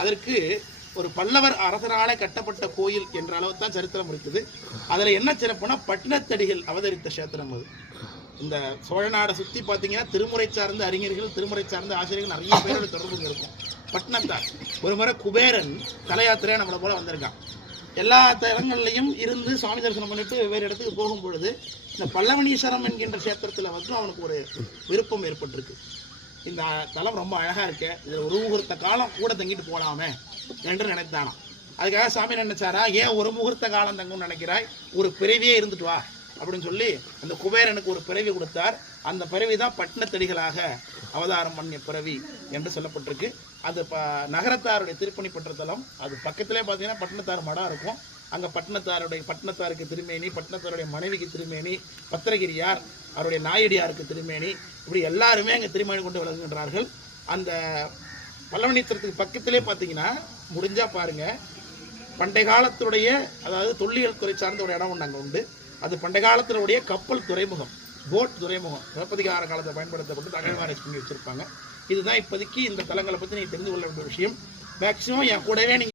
அதற்கு ஒரு பல்லவர் அரசராலே கட்டப்பட்ட கோயில் என்ற அளவு தான் சரித்திரம் இருக்குது. அதில் என்ன சிறப்புனா பட்டினத்தடிகள் அவதரித்த கஷேத்திரம் அது. இந்த சோழ நாடை சுற்றி பார்த்தீங்கன்னா திருமுறை சார்ந்த அறிஞர்கள், திருமுறை சார்ந்த ஆசிரியர்கள் நிறைய பேரோட தொடர்புங்க இருக்கும். பட்டினத்தார் ஒரு முறை குபேரன் தலையாத்திரையாக நம்மளை போல வந்திருக்கான். எல்லா தலங்கள்லையும் இருந்து சுவாமி தரிசனம் பண்ணிட்டு வெவ்வேறு இடத்துக்கு போகும் பொழுது இந்த பல்லவனீஸ்வரம் என்கின்ற கஷேத்திரத்தில் வந்து அவனுக்கு ஒரு விருப்பம் ஏற்பட்டிருக்கு. இந்த தலம் ரொம்ப அழகாக இருக்கு, இதில் ஒரு முகூர்த்த காலம் கூட தங்கிட்டு போகலாமே என்று நினைத்தானாம். அதுக்காக சாமி நினைச்சாரா, ஏன் ஒரு முகூர்த்த காலம் தங்கும்னு நினைக்கிறாய், ஒரு பிறவியே இருந்துட்டு வா அப்படின்னு சொல்லி அந்த குபேரனுக்கு ஒரு பிறவி கொடுத்தார். அந்த பிறவி தான் பட்டினத்தடிகளாக அவதாரம் பண்ணிய பிறவி என்று சொல்லப்பட்டிருக்கு. அது நகரத்தாருடைய திருப்பணி பெற்ற தலம். அது பக்கத்திலே பார்த்தீங்கன்னா பட்டினத்தார் மடம் இருக்கும். அங்கே பட்டினத்தாருக்கு திருமேனி, பட்டினத்தாருடைய மனைவிக்கு திருமேனி, பத்திரகிரியார் அவருடைய நாயடியாருக்கு திருமேனி, இப்படி எல்லாருமே அங்கே திருமேனி கொண்டு விளங்குகின்றார்கள். அந்த பல்லவனீஸ்வரத்துக்கு பக்கத்திலே பார்த்தீங்கன்னா முடிஞ்சா பாருங்க, பண்டைய காலத்துடைய அதாவது தொல்லியல் துறை சார்ந்த ஒரு இடம் ஒன்று அங்கே உண்டு. அது பண்டைய காலத்தினுடைய கப்பல் துறைமுகம், போட் துறைமுகம், சிவப்பதிகார காலத்தை பயன்படுத்தப்பட்டு அகழ்வாராய்ச்சி பண்ணி வச்சிருப்பாங்க. இதுதான் இப்போதைக்கு இந்த தலங்களை பற்றி நீங்கள் தெரிந்து கொள்ள வேண்டிய விஷயம். மேக்சிமம் என் கூடவே நீங்கள்